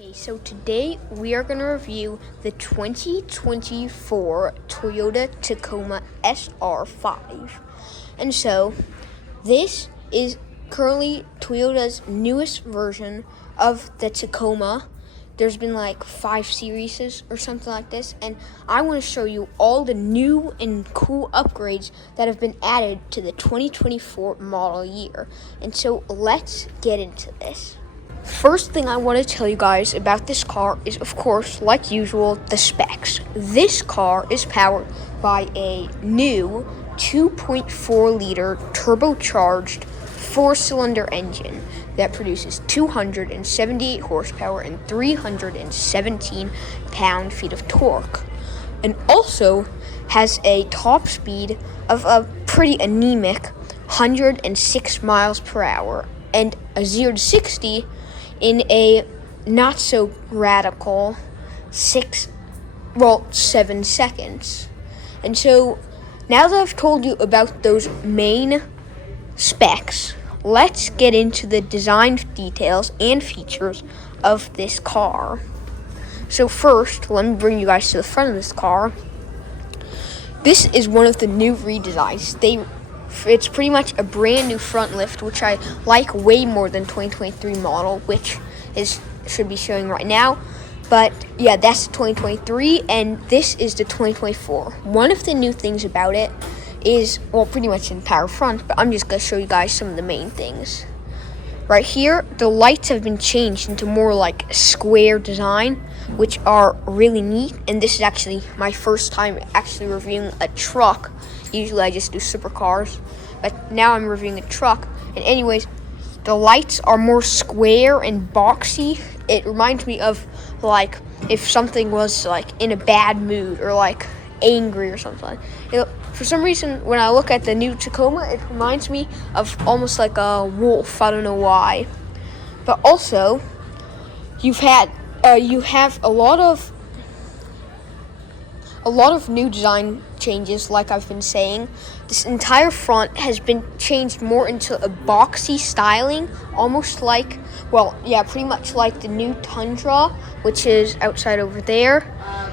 Okay, so today we are going to review the 2024 Toyota Tacoma SR5. And so this is currently Toyota's newest version of the Tacoma. There's been like 5 series or something like this, and I want to show you all the new and cool upgrades that have been added to the 2024 model year. And so let's get into this. First thing I want to tell you guys about this car is, of course, like usual, the specs. This car is powered by a new 2.4-liter turbocharged 4-cylinder engine that produces 278 horsepower and 317 pound-feet of torque, and also has a top speed of a pretty anemic 106 miles per hour and a 0 to 60 in a not so radical 7 seconds. And so now that I've told you about those main specs, let's get into the design details and features of this car. So first, let me bring you guys to the front of this car. This is one of the new redesigns. It's pretty much a brand new front lift, which I like way more than 2023 model, which should be showing right now. But yeah, that's the 2023, and this is the 2024. One of the new things about it is, well, pretty much the entire front, but I'm just going to show you guys some of the main things. Right here, the lights have been changed into more like square design, which are really neat. And this is actually my first time actually reviewing a truck. Usually I just do supercars, but now I'm reviewing a truck. And anyways, the lights are more square and boxy. It reminds me of like if something was like in a bad mood or like angry or something. For some reason, when I look at the new Tacoma, it reminds me of almost like a wolf. I don't know why. But also, you have a lot of new design changes, like I've been saying. This entire front has been changed more into a boxy styling, almost like, well, yeah, pretty much like the new Tundra, which is outside over there.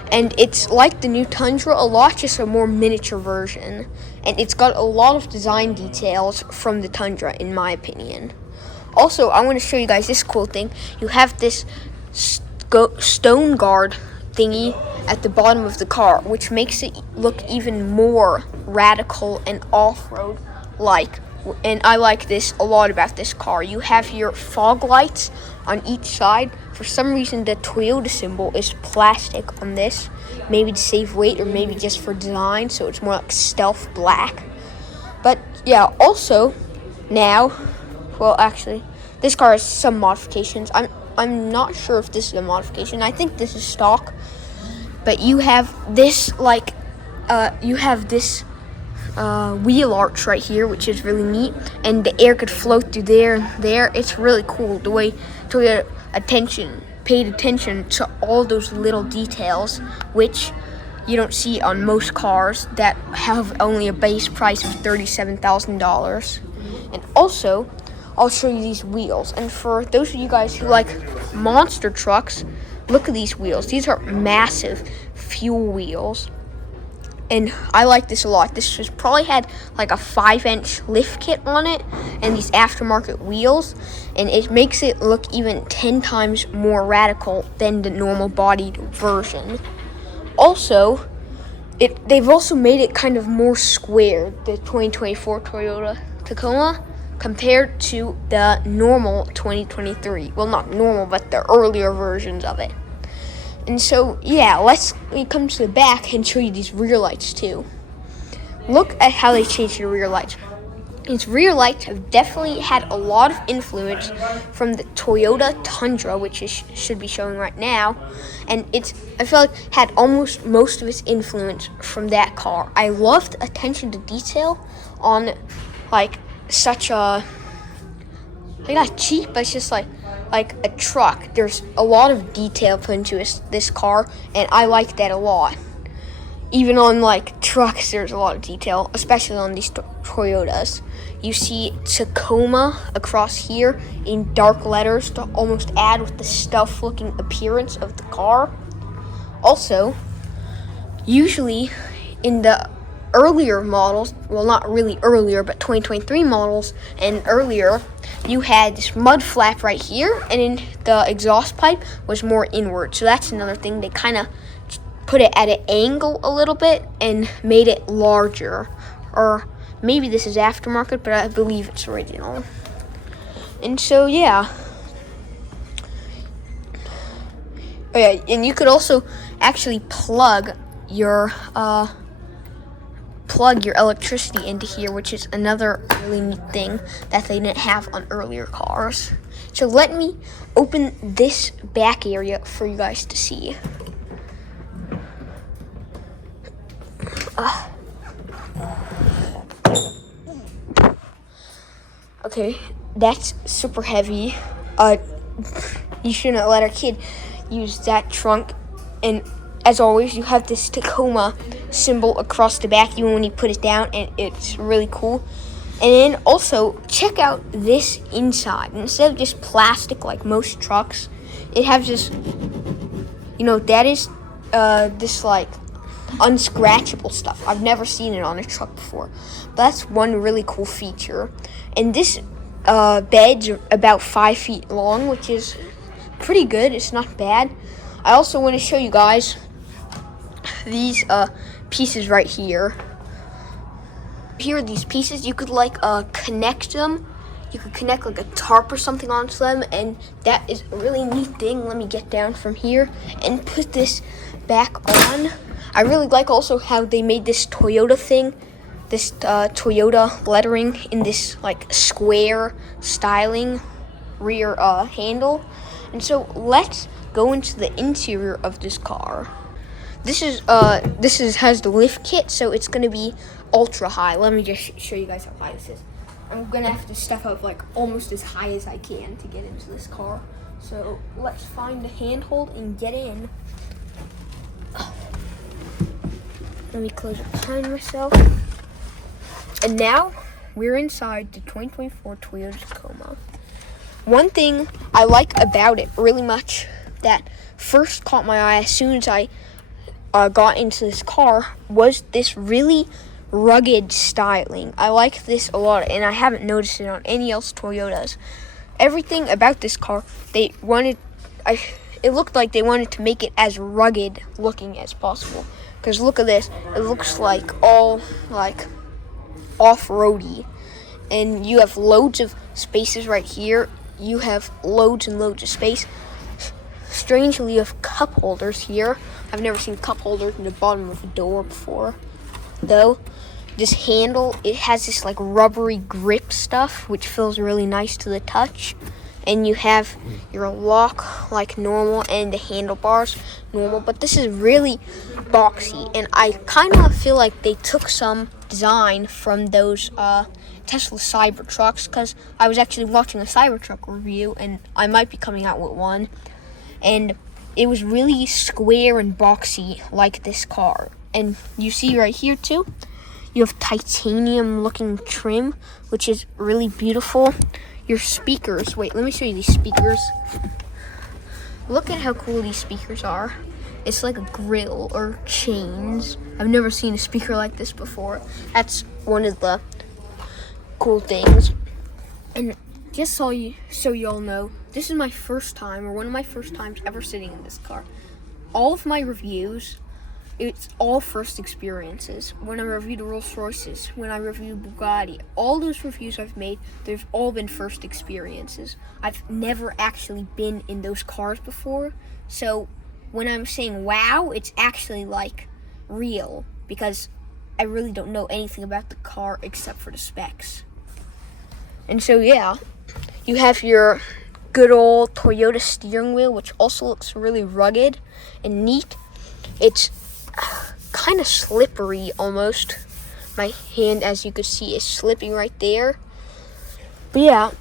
And it's like the new Tundra a lot, just a more miniature version. And it's got a lot of design details from the Tundra, in my opinion. Also, I want to show you guys this cool thing. You have this stone guard thingy at the bottom of the car, which makes it look even more radical and off-road like. And I like this a lot about this car. You have your fog lights on each side. For some reason, the Toyota symbol is plastic on this, maybe to save weight or maybe just for design, so it's more like stealth black. But yeah, also now, well, actually, this car has some modifications. I'm not sure if this is a modification. I think this is stock. But you have this wheel arch right here, which is really neat, and the air could flow through there and there. It's really cool the way Toyota paid attention to all those little details, which you don't see on most cars that have only a base price of $37,000. And also, I'll show you these wheels. And for those of you guys who like monster trucks, look at these wheels. These are massive fuel wheels. And I like this a lot. This has probably had like a 5-inch lift kit on it and these aftermarket wheels. And it makes it look even 10 times more radical than the normal bodied version. Also, they've also made it kind of more square, the 2024 Toyota Tacoma, compared to the normal 2023. Well, not normal, but the earlier versions of it. And so, yeah, let's come to the back and show you these rear lights too. Look at how they changed the rear lights. These rear lights have definitely had a lot of influence from the Toyota Tundra, which should be showing right now. And I feel like had almost most of its influence from that car. I loved attention to detail on like such a, like not cheap, but it's just like a truck. There's a lot of detail put into this car, and I like that a lot. even on like trucks, there's a lot of detail, especially on these Toyotas. You see Tacoma across here in dark letters to almost add with the stealth looking appearance of the car. Also, usually in the earlier models, well, not really earlier, but 2023 models and earlier, you had this mud flap right here, and in the exhaust pipe was more inward. So that's another thing. They kind of put it at an angle a little bit and made it larger. Or maybe this is aftermarket, but I believe it's original. And so, yeah. Oh, yeah, and you could also actually plug your electricity into here, which is another really neat thing that they didn't have on earlier cars. So let me open this back area for you guys to see. Okay, that's super heavy. You shouldn't let our kid use that trunk. And as always, you have this Tacoma symbol across the back even when you put it down, and it's really cool. And then also, check out this inside. Instead of just plastic like most trucks, it has this, that is this like unscratchable stuff. I've never seen it on a truck before. But that's one really cool feature. And this bed's about 5 feet long, which is pretty good. It's not bad. I also want to show you guys these pieces right here. Here are these pieces. You could connect them. You could connect like a tarp or something onto them, and that is a really neat thing. Let me get down from here and put this back on. I really like also how they made this Toyota thing, this Toyota lettering in this like square styling rear handle. And so let's go into the interior of this car. This has the lift kit, so it's gonna be ultra high. Let me just show you guys how high this is. I'm gonna have to step up like almost as high as I can to get into this car. So let's find a handhold and get in. Let me close it behind myself. And now we're inside the 2024 Toyota Tacoma. One thing I like about it really much that first caught my eye as soon as I got into this car was this really rugged styling. I like this a lot, and I haven't noticed it on any else Toyotas. Everything about this car, it looked like they wanted to make it as rugged looking as possible. Because look at this, it looks like all like off-roady. And you have loads of spaces right here. You have loads and loads of space. Strangely, you have cup holders here. I've never seen cup holders in the bottom of a door before. Though, this handle, it has this like rubbery grip stuff, which feels really nice to the touch. And you have your lock like normal and the handlebars normal. But this is really boxy. And I kind of feel like they took some design from those Tesla Cybertrucks, because I was actually watching a Cybertruck review, and I might be coming out with one. And it was really square and boxy like this car. And you see right here too, you have titanium looking trim, which is really beautiful. Your speakers, wait, let me show you these speakers. Look at how cool these speakers are. It's like a grill or chains. I've never seen a speaker like this before. That's one of the cool things. And just so you all know, this is my first time, or one of my first times ever sitting in this car. All of my reviews, it's all first experiences. When I reviewed Rolls Royces, when I reviewed Bugatti, all those reviews I've made, they've all been first experiences. I've never actually been in those cars before. So when I'm saying wow, it's actually like real, because I really don't know anything about the car except for the specs. And so yeah, you have your good old Toyota steering wheel, which also looks really rugged and neat. It's kind of slippery almost. My hand, as you can see, is slipping right there. But yeah,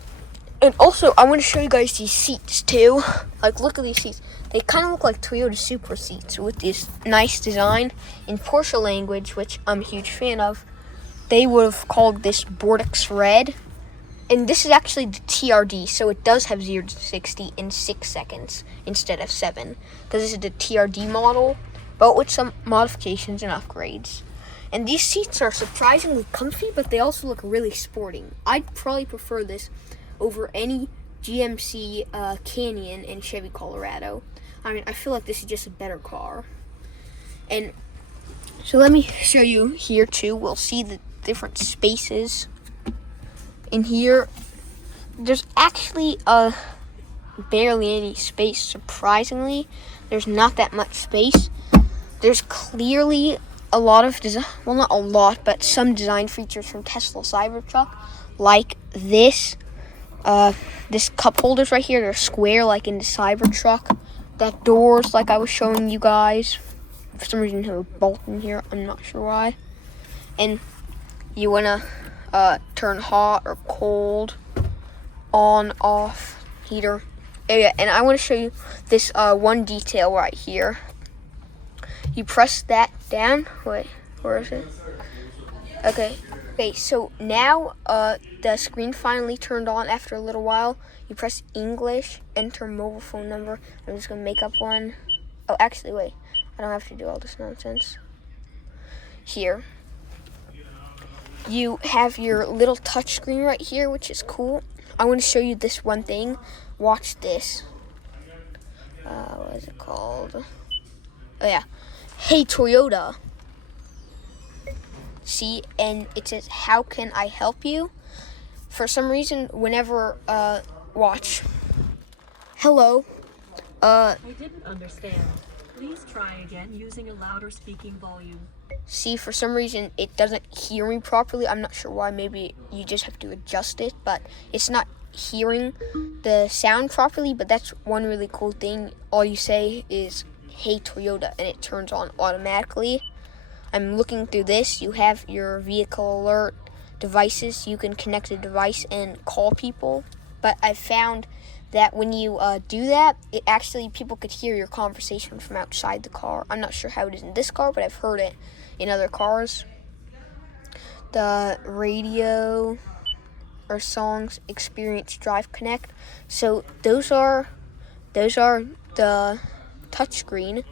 and also I want to show you guys these seats too. Like, look at these seats. They kind of look like Toyota Supra seats with this nice design. In Porsche language, which I'm a huge fan of, they would have called this Bordeaux Red. And this is actually the TRD, so it does have 0 to 60 in 6 seconds instead of 7. Because this is the TRD model, but with some modifications and upgrades. And these seats are surprisingly comfy, but they also look really sporting. I'd probably prefer this over any GMC Canyon and Chevy Colorado. I mean, I feel like this is just a better car. And so let me show you here too. We'll see the different spaces. In here, there's actually barely any space, surprisingly. There's not that much space. There's clearly a lot of design, well, not a lot, but some design features from Tesla Cybertruck, like this cup holders right here. They're square like in the Cybertruck. That doors, like I was showing you guys. For some reason, have a bolt in here. I'm not sure why. And you wanna turn hot or cold, on, off, heater. Oh yeah, and I want to show you this one detail right here. You press that down. Wait, where is it? Okay, so now the screen finally turned on after a little while. You press English, enter mobile phone number. I'm just going to make up one. Oh, actually, wait. I don't have to do all this nonsense. Here. You have your little touch screen right here, which is cool. I want to show you this one thing. Watch this. What is it called? Oh, yeah. Hey, Toyota. See, and it says, how can I help you? For some reason, whenever, watch. Hello. I didn't understand. Please try again using a louder speaking volume. See, for some reason, it doesn't hear me properly. I'm not sure why. Maybe you just have to adjust it, but it's not hearing the sound properly. But that's one really cool thing. All you say is, hey, Toyota, and it turns on automatically. I'm looking through this. You have your vehicle alert devices. You can connect a device and call people. But I found that when you do that, it actually, people could hear your conversation from outside the car. I'm not sure how it is in this car, but I've heard it in other cars. The radio or songs, experience, drive, connect. So those are the touchscreen.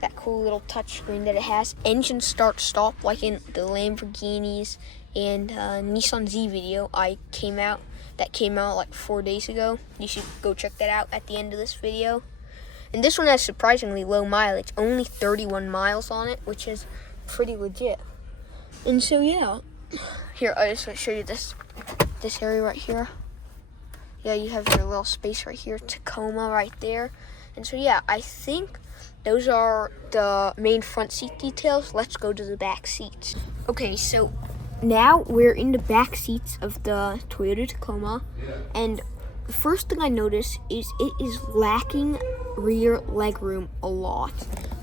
That cool little touchscreen that it has. Engine start stop like in the Lamborghinis and Nissan Z video that came out like 4 days ago. You should go check that out at the end of this video. And this one has surprisingly low mileage, only 31 miles on it, which is pretty legit. And so yeah, here I just want to show you this area right here. Yeah, you have your little space right here, Tacoma right there. And so yeah, I think those are the main front seat details. Let's go to the back seats. Okay, so now we're in the back seats of the Toyota Tacoma, and the first thing I notice is it is lacking rear legroom a lot.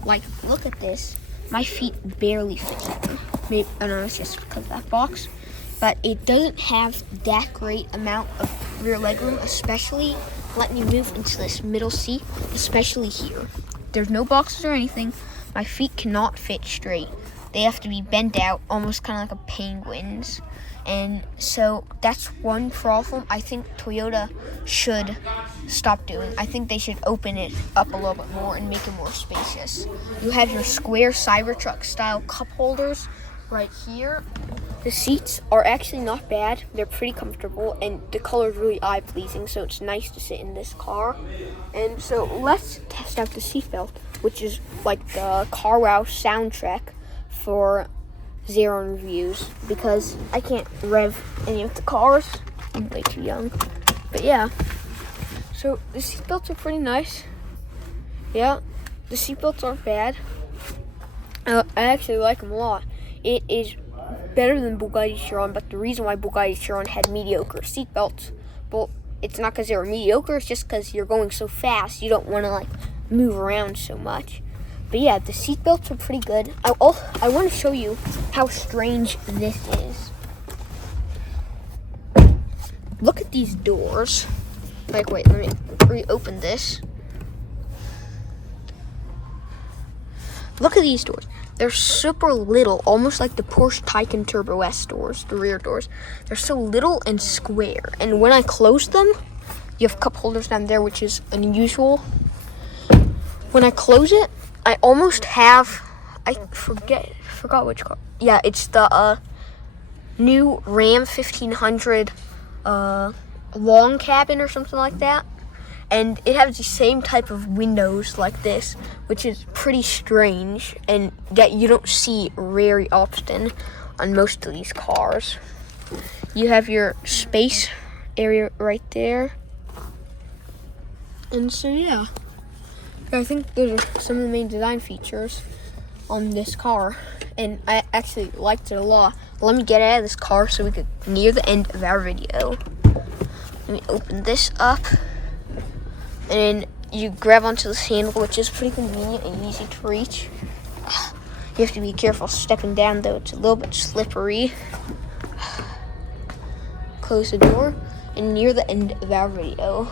Like, look at this. My feet barely fit here. Maybe, I don't know, it's just because of that box. But it doesn't have that great amount of rear legroom, especially letting you move into this middle seat, especially here. There's no boxes or anything. My feet cannot fit straight. They have to be bent out, almost kind of like a penguin's. And so that's one problem I think Toyota should stop doing. I think they should open it up a little bit more and make it more spacious. You have your square Cybertruck style cup holders right here. The seats are actually not bad. They're pretty comfortable, and the color is really eye-pleasing, so it's nice to sit in this car. And so let's test out the seatbelt, which is like the Car Wow soundtrack for Xaaron reviews, because I can't rev any of the cars. I'm way too young. But yeah, so the seatbelts are pretty nice. Yeah, the seatbelts aren't bad. I actually like them a lot. It is better than Bugatti Chiron, but the reason why Bugatti Chiron had mediocre seatbelts, well, it's not because they were mediocre, it's just because you're going so fast, you don't want to like move around so much. But yeah, the seatbelts are pretty good. I want to show you how strange this is. Look at these doors. Like, wait, let me reopen this. Look at these doors. They're super little, almost like the Porsche Taycan Turbo S doors, the rear doors. They're so little and square. And when I close them, you have cup holders down there, which is unusual. When I close it, I almost have, I forgot which car. Yeah, it's the new Ram 1500 long cabin or something like that. And it has the same type of windows like this, which is pretty strange and that you don't see very often on most of these cars. You have your space area right there. And so yeah, I think those are some of the main design features on this car. And I actually liked it a lot. Let me get out of this car so we could near the end of our video. Let me open this up. And then you grab onto this handle, which is pretty convenient and easy to reach. You have to be careful stepping down, though. It's a little bit slippery. Close the door. And near the end of our video,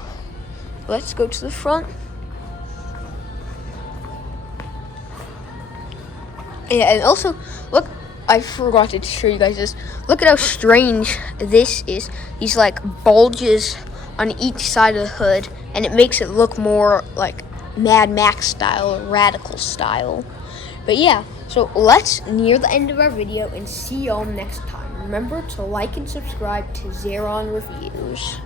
let's go to the front. Yeah, and also, look, I forgot to show you guys this. Look at how strange this is. These, like, bulges on each side of the hood, and it makes it look more like Mad Max style or Radical style. But yeah, so let's near the end of our video and see y'all next time. Remember to like and subscribe to Xaaron Reviews.